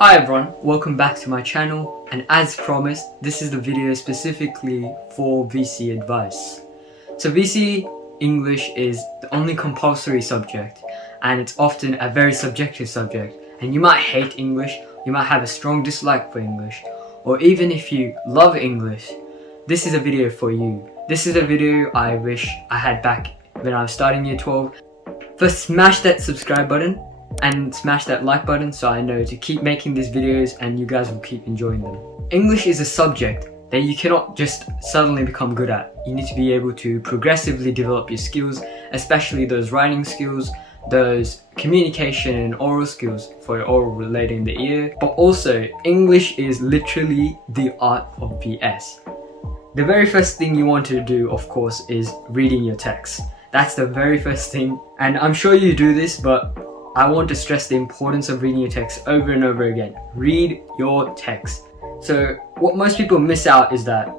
Hi everyone, welcome back to my channel, and as promised, this is the video specifically for VCE advice. So VCE English is the only compulsory subject, and it's often a very subjective subject, and you might hate English, you might have a strong dislike for English, or even if you love English, this is a video for you. This is a video I wish I had back when I was starting year 12. First, smash that subscribe button and smash that like button so I know to keep making these videos and you guys will keep enjoying them. English is a subject that you cannot just suddenly become good at. You need to be able to progressively develop your skills, especially those writing skills, those communication and oral skills for your oral later in the year. But also, English is literally the art of VS. The very first thing you want to do, of course, is reading your text. That's the very first thing, and I'm sure you do this, but I want to stress the importance of reading your text over and over again. Read your text. So what most people miss out is that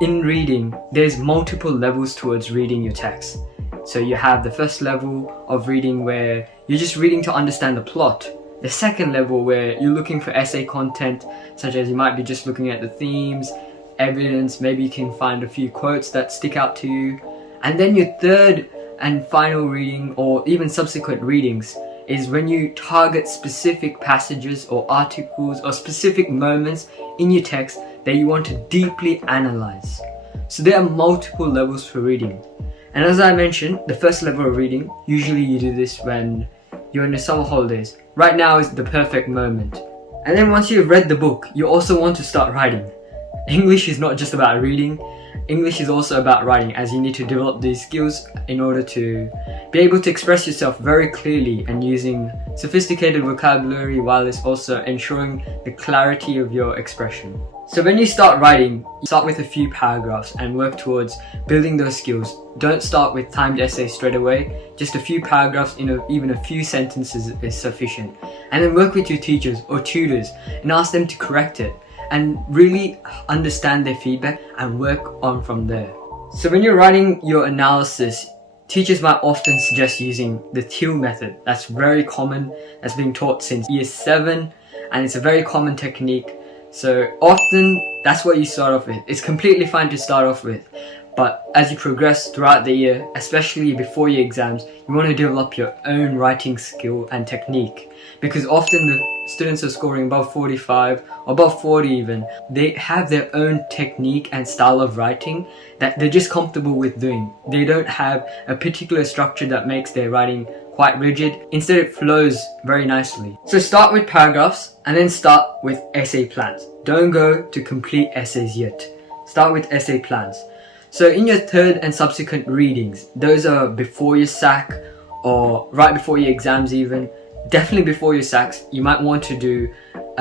in reading, there's multiple levels towards reading your text. So you have the first level of reading where you're just reading to understand the plot. The second level where you're looking for essay content, such as you might be just looking at the themes, evidence, maybe you can find a few quotes that stick out to you. And then your third and final reading, or even subsequent readings, is when you target specific passages or articles or specific moments in your text that you want to deeply analyze. So there are multiple levels for reading. And as I mentioned, the first level of reading, usually you do this when you're in the summer holidays. Right now is the perfect moment. And then once you've read the book, you also want to start writing. English is not just about reading. English is also about writing, as you need to develop these skills in order to be able to express yourself very clearly and using sophisticated vocabulary, while it's also ensuring the clarity of your expression. So when you start writing, start with a few paragraphs and work towards building those skills. Don't start with timed essays straight away. Just a few paragraphs, even a few sentences is sufficient. And then work with your teachers or tutors and ask them to correct it, and really understand their feedback and work on from there. So when you're writing your analysis, teachers might often suggest using the teal method. That's very common, that's been taught since year 7, and it's a very common technique. So often that's what you start off with. It's completely fine to start off with, but as you progress throughout the year, especially before your exams, you want to develop your own writing skill and technique, because often the students are scoring above 45, above 40 even. They have their own technique and style of writing that they're just comfortable with doing. They don't have a particular structure that makes their writing quite rigid. Instead, it flows very nicely. So start with paragraphs and then start with essay plans. Don't go to complete essays yet. Start with essay plans. So in your third and subsequent readings, those are before your SAC or right before your exams even, definitely before your SACs, you might want to do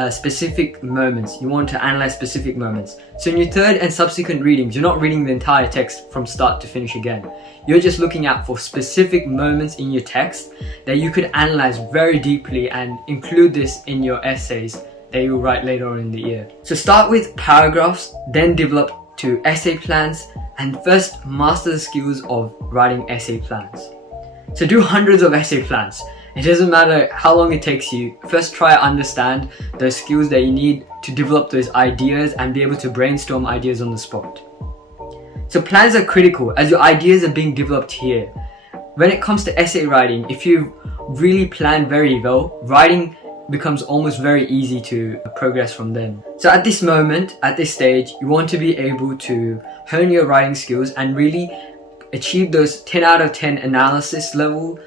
specific moments. You want to analyze specific moments. So in your third and subsequent readings, you're not reading the entire text from start to finish again. You're just looking out for specific moments in your text that you could analyze very deeply and include this in your essays that you'll write later on in the year. So start with paragraphs, then develop to essay plans, and first master the skills of writing essay plans. So do hundreds of essay plans. It doesn't matter how long it takes you. First try to understand the skills that you need to develop those ideas and be able to brainstorm ideas on the spot. So plans are critical as your ideas are being developed here. When it comes to essay writing, if you really plan very well, writing becomes almost very easy to progress from then. So at this moment, at this stage, you want to be able to hone your writing skills and really achieve those 10 out of 10 analysis level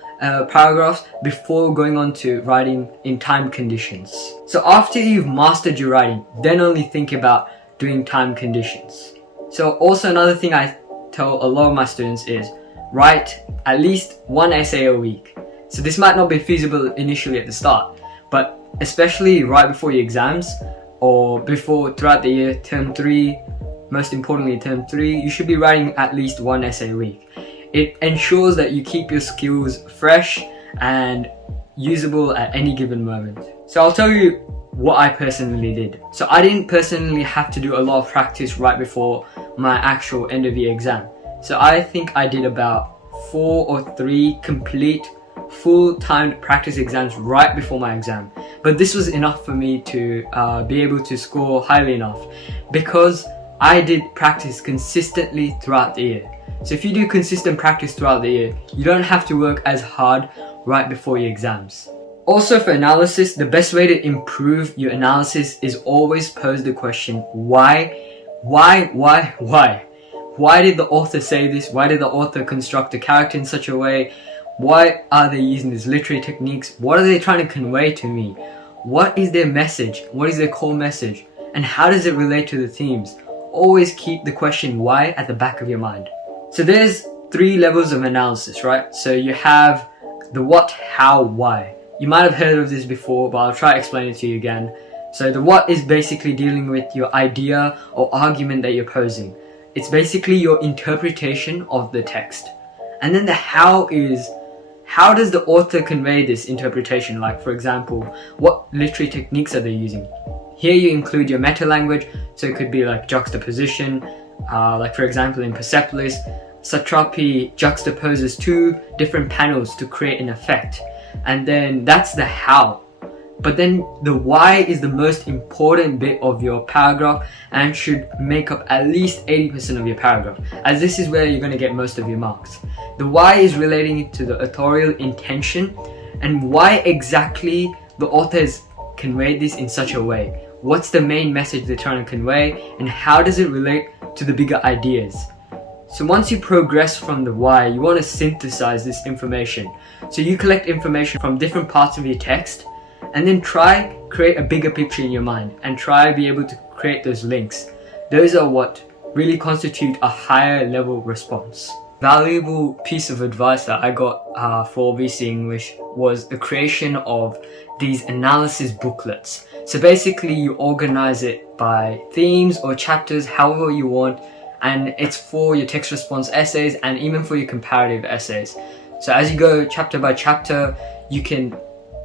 paragraphs before going on to writing in time conditions. So after you've mastered your writing, then only think about doing time conditions. So also another thing I tell a lot of my students is write at least one essay a week. So this might not be feasible initially at the start, but especially right before your exams or throughout the year, term 3, most importantly term 3, you should be writing at least one essay a week. It ensures that you keep your skills fresh and usable at any given moment. So I'll tell you what I personally did. So I didn't personally have to do a lot of practice right before my actual end of year exam. So I think I did about 4 or 3 complete full-time practice exams right before my exam. But this was enough for me to be able to score highly enough because I did practice consistently throughout the year. So if you do consistent practice throughout the year, you don't have to work as hard right before your exams. Also, for analysis, the best way to improve your analysis is always pose the question, why? Why did the author say this? Why did the author construct a character in such a way? Why are they using these literary techniques? What are they trying to convey to me? What is their message? What is their core message? And how does it relate to the themes? Always keep the question why at the back of your mind. So there's 3 levels of analysis, right? So you have the what, how, why. You might have heard of this before, but I'll try to explain it to you again. So the what is basically dealing with your idea or argument that you're posing. It's basically your interpretation of the text. And then the how is, how does the author convey this interpretation? Like, for example, what literary techniques are they using? Here you include your meta language, so it could be like juxtaposition, like for example in Persepolis, Satrapi juxtaposes 2 different panels to create an effect. And then that's the how. But then the why is the most important bit of your paragraph and should make up at least 80% of your paragraph, as this is where you're going to get most of your marks. The why is relating to the authorial intention and why exactly the author has conveyed this in such a way. What's the main message they're trying to convey and how does it relate to the bigger ideas? So once you progress from the why, you want to synthesize this information. So you collect information from different parts of your text and then create a bigger picture in your mind and try to be able to create those links. Those are what really constitute a higher level response. Valuable piece of advice that I got for VCE English was the creation of these analysis booklets. So basically you organize it by themes or chapters, however you want, and it's for your text response essays and even for your comparative essays. So as you go chapter by chapter, you can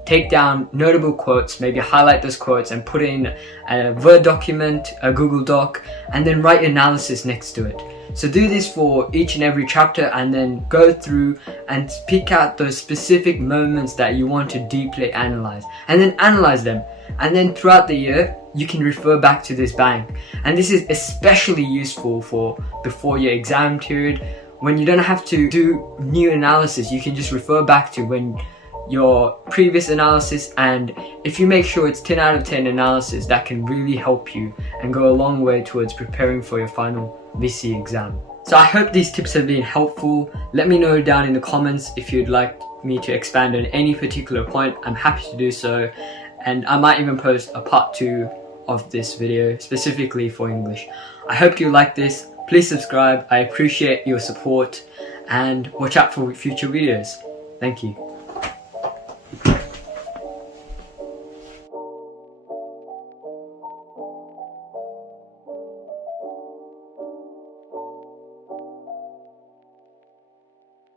take down notable quotes, maybe highlight those quotes and put in a Word document, a Google Doc, and then write analysis next to it. So do this for each and every chapter and then go through and pick out those specific moments that you want to deeply analyze and then analyze them. And then throughout the year, you can refer back to this bank. And this is especially useful for before your exam period, when you don't have to do new analysis. You can just refer back to when your previous analysis, and if you make sure it's 10 out of 10 analysis, that can really help you and go a long way towards preparing for your final VCE exam. So I hope these tips have been helpful. Let me know down in the comments if you'd like me to expand on any particular point. I'm happy to do so, and I might even post a part 2 of this video specifically for English. I hope you like this. Please subscribe. I appreciate your support and watch out for future videos. Thank you.